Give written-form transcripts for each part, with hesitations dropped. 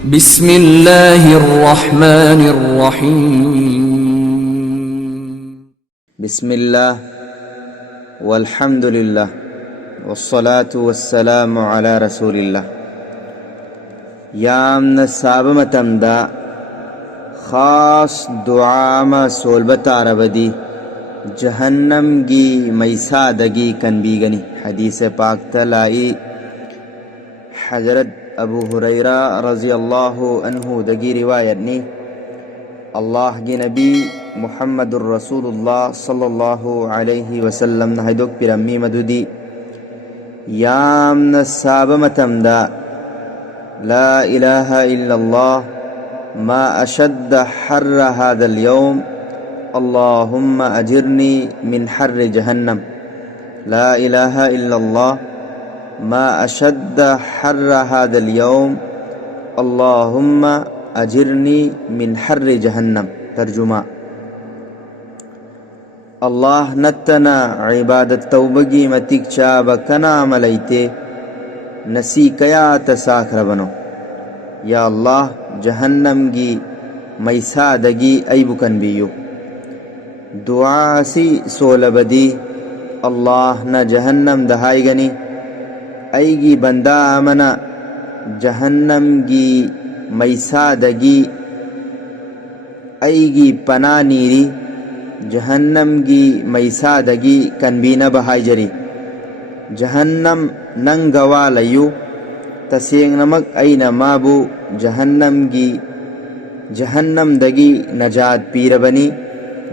बिस्मिल्लाहिर्रहमानिर्रहीम। बिस्मिल्लाह वल्हम्दुलिल्लाह वस्सलातु वस्सलामु अला रसूलिल्लाह। यामना साबमतमदा खास दुआमा सोलबता अरबदी जहन्नम गी मैसादगी कनबीगनी हदीस पाक तलाई हजरत अबू हुरैरा रज़ियल्लाहु अन्हु दगी रिवायत नी अल्लाह गी नबी मुहम्मदुर रसूलुल्लाह सल्लल्लाहु अलैहि वसल्लम नहदुक पिरम्मी मदुदी यामना साबमतमदा ला इलाहा इल्लल्लाह मा अशद्द हर्र हादल यौम अल्लाहुम्मा अजिरनी मिन हर्र जहन्नम। ला इलाहा इल्लल्लाह मा अशद्द हर्र हादल यौम अल्लाहुम्मा अजिरनी मिन हर्र जहन्नम। तर्जुमा: अल्लाह नत्तना इबादत तौबगी मतिक चाब कना मलैते नसी कया तसाखर बनो। या अल्लाह जहन्नम गी मैसादगी ऐबुकन बियु दुआसी सोलबदी अल्लाह न जहन्नम दहाई गनी ऐगी बंदा अमना जहन्नम गी मैसादगी ऐगी पना नीरी जहन्नम गी मैसादगी कनबीना बहाई जरी जहन्नम नंगवा लयु तसेंग नमक ऐना माबू जहन्नम गी जहन्नम दगी नजात पीरबनी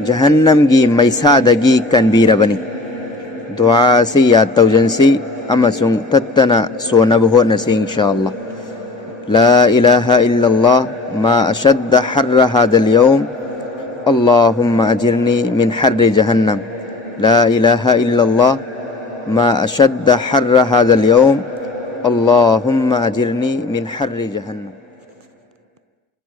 जहन्नम गी मैसादगी कनबीरबनी। दुआ से याद तौजनसी अमसुंग तत्तना सोनब हो नसी इंशाअल्लाह। ला इलाहा इल्लल्लाह मा अशद्द हर्र हादल यौम अल्लाहुम्मा अजिरनी मिन हर्र जहन्नम। ला इलाहा इल्लल्लाह मा अशद्द हर्र हादल यौम अल्लाहुम्मा अजिरनी मिन हर्र जहन्नम।